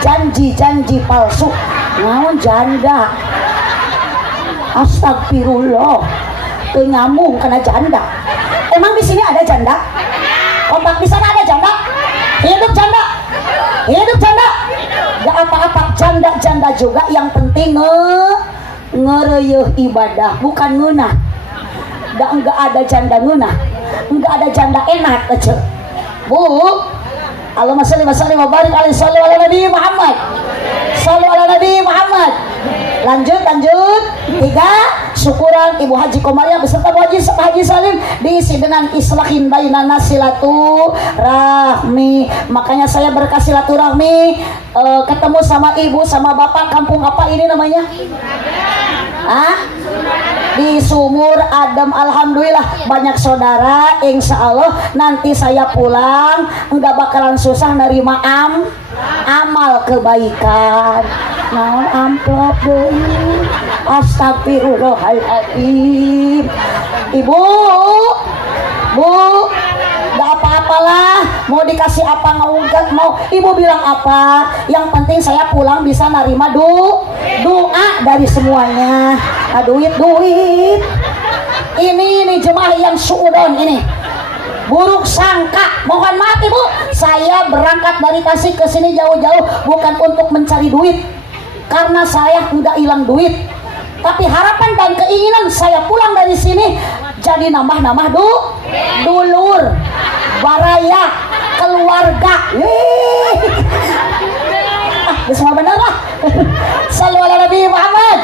janji palsu. Namun janda, astagfirullah, nyambung kena janda. Emang di sini ada janda? Kompak di sana ada janda? Hidup janda, hidup janda. Gak apa-apa, janda juga, yang penting ngereyeuh ibadah, bukan ngeunah. Enggak ada janda ngeunah, enggak ada janda enak aja. Bu, Allahumma shalli wa sallim wa barik alaihi sallu ala Nabi Muhammad. Sallu ala Nabi Muhammad. Lanjut. 3, syukuran Ibu Haji Komariah beserta Bu Haji Salim diisi dengan islahin bainana silaturahmi. Makanya saya berkah silaturahmi, ketemu sama ibu sama bapak. Kampung apa ini namanya? Di Sumur Adem. Alhamdulillah banyak saudara. Insya Allah nanti saya pulang enggak bakalan susah nerima amal kebaikan. Naon amplop deui. Astagfirullahaladzim. Ibu, gak apa-apalah, mau dikasih apa ngaugat, mau ibu bilang apa, yang penting saya pulang bisa nerima doa dari semuanya. Duit ini jemaah yang suudon ini buruk sangka, mohon maaf ibu, saya berangkat dari Tasik ke sini jauh-jauh bukan untuk mencari duit, karena saya enggak hilang duit, tapi harapan dan keinginan saya pulang dari sini jadi nambah dulur, baraya, keluarga. Semua benar lah. Sallu ala Nabi Muhammad.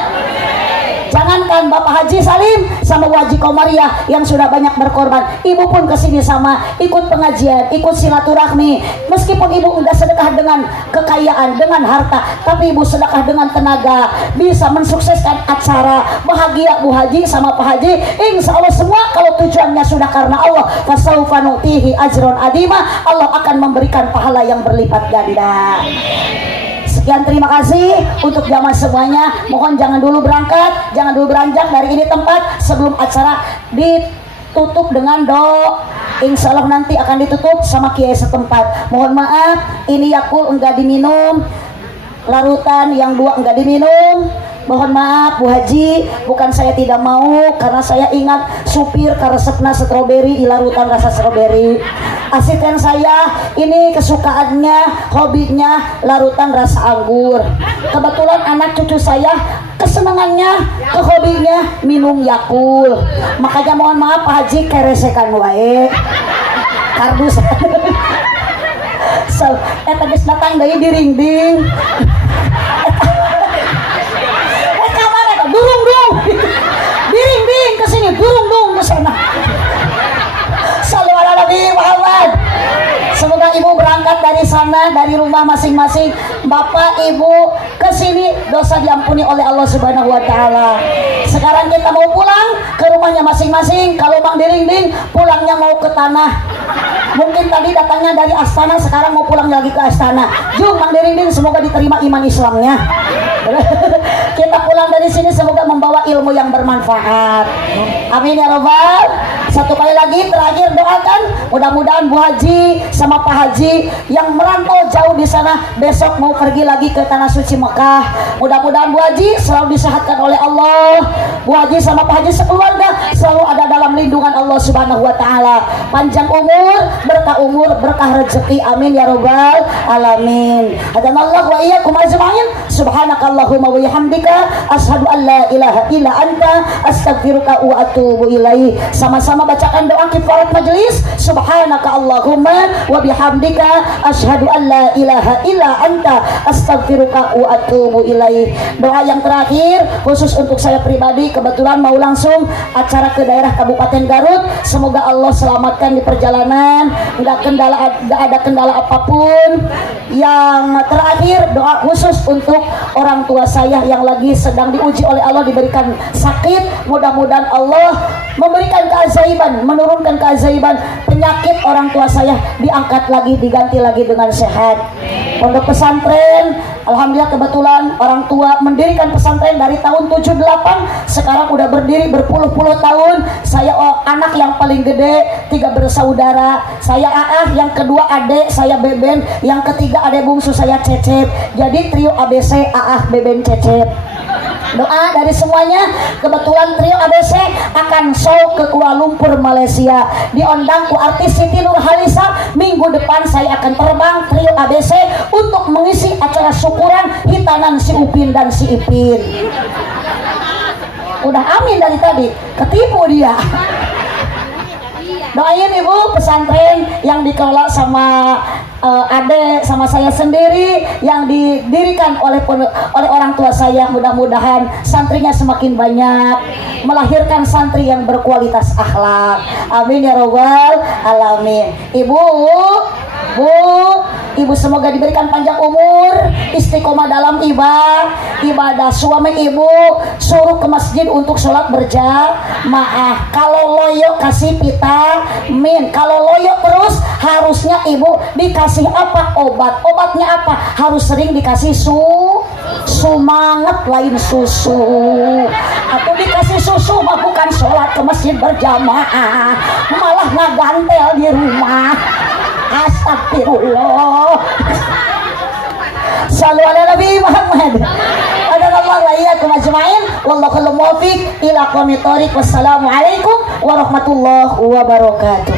Jangankan Bapak Haji Salim sama Bu Haji Komariah yang sudah banyak berkorban, ibu pun kesini sama ikut pengajian, ikut silaturahmi. Meskipun ibu enggak sedekah dengan kekayaan, dengan harta, tapi ibu sedekah dengan tenaga, bisa mensukseskan acara. Bahagia Bu Haji sama Pak Haji. Insya Allah semua kalau tujuannya sudah karena Allah, fasaufa nu'tihi ajron adima, Allah akan memberikan pahala yang berlipat ganda. Sekian, terima kasih untuk jamaah semuanya. Mohon jangan dulu berangkat, jangan dulu beranjak dari ini tempat sebelum acara ditutup dengan doa. Insya Allah nanti akan ditutup sama kiai setempat. Mohon maaf, ini Yakul enggak diminum, larutan yang 2 enggak diminum. Mohon maaf Bu Haji, bukan saya tidak mau, karena saya ingat supir karesepna stroberi, ilarutan rasa stroberi. Asisten saya ini kesukaannya, hobinya larutan rasa anggur. Kebetulan anak cucu saya kesenangannya, kehobinya minum Yakul. Makanya mohon maaf Pak Haji, keresekan wae kardus. Tadi datang dari diring-ding. Durung diring ke sini, durung ke sana. Sallu ala Nabi Muhammad. Semoga ibu berangkat dari sana, dari rumah masing-masing, bapak ibu ke sini, dosa diampuni oleh Allah Subhanahu wa taala. Sekarang kita mau pulang ke rumahnya masing-masing. Kalau Bang Diring-ding pulangnya mau ke tanah Mungkin tadi datangnya dari Astana, sekarang mau pulang lagi ke Astana. Jung, Mang Dering, semoga diterima iman Islamnya. Kita pulang dari sini semoga membawa ilmu yang bermanfaat. Amin ya robbal. Satu kali lagi terakhir doakan, mudah-mudahan Bu Haji sama Pak Haji yang merantau jauh di sana besok mau pergi lagi ke tanah suci Mekah. Mudah-mudahan Bu Haji selalu disehatkan oleh Allah. Bu Haji sama Pak Haji sekeluarga selalu ada dalam lindungan Allah Subhanahu wa taala. Panjang umur, berkah rezeki. Amin ya robbal alamin. Hadanallahu wa iyyakum ajma'in. Subhanakallahumma wa bihamdika asyhadu an la ilaha illa anta astaghfiruka wa atubu ilaih. Sama-sama bacakan doa kifarat majelis. Subhanaka Allahumma wa bihamdika asyhadu an la ilaha illa anta astaghfiruka wa atubu ilaih. Doa yang terakhir khusus untuk saya pribadi, kebetulan mau langsung acara ke daerah Kabupaten Garut. Semoga Allah selamatkan di perjalanan, nggak ada kendala apapun. Yang terakhir doa khusus untuk orang tua saya yang lagi sedang diuji oleh Allah, diberikan sakit. Mudah-mudahan Allah memberikan keajaiban, menurunkan keajaiban, penyakit orang tua saya diangkat lagi, diganti lagi dengan sehat. Pondok pesantren, alhamdulillah kebetulan orang tua mendirikan pesantren dari tahun 78, sekarang udah berdiri berpuluh-puluh tahun. Saya anak yang paling gede, 3 bersaudara. Saya Aah, yang kedua Ade, saya Beben, yang ketiga Ade bungsu saya Cecep. Jadi trio ABC Aah, Beben, Cecep. Doa dari semuanya, kebetulan trio ABC akan show ke Kuala Lumpur, Malaysia. Diundang ku artis Siti Nurhalisa. Minggu depan saya akan terbang trio ABC untuk mengisi acara syukuran hitanan si Upin dan si Ipin. Udah amin dari tadi, ketipu dia. Doain ibu pesantren yang dikelola sama Ade sama saya sendiri, yang didirikan oleh orang tua saya. Mudah-mudahan santrinya semakin banyak, melahirkan santri yang berkualitas akhlak. Amin ya robbal alamin. Ibu semoga diberikan panjang umur, istiqomah dalam ibadah. Suami ibu suruh ke masjid untuk sholat berjamaah. Kalau loyo kasih vitamin, kalau loyo terus harusnya ibu dikasih apa? Obatnya apa? Harus sering dikasih sumanget lain susu. Atau dikasih susu mah bukan sholat ke masjid berjamaah, malah ngagantel di rumah. Astagfirullah. Sallu ala Nabi Muhammad. Adallahu wa iyyakum ajma'in. Wallahu muwaffiq ila aqwamit thoriq. Wassalamualaikum warahmatullahi wabarakatuh.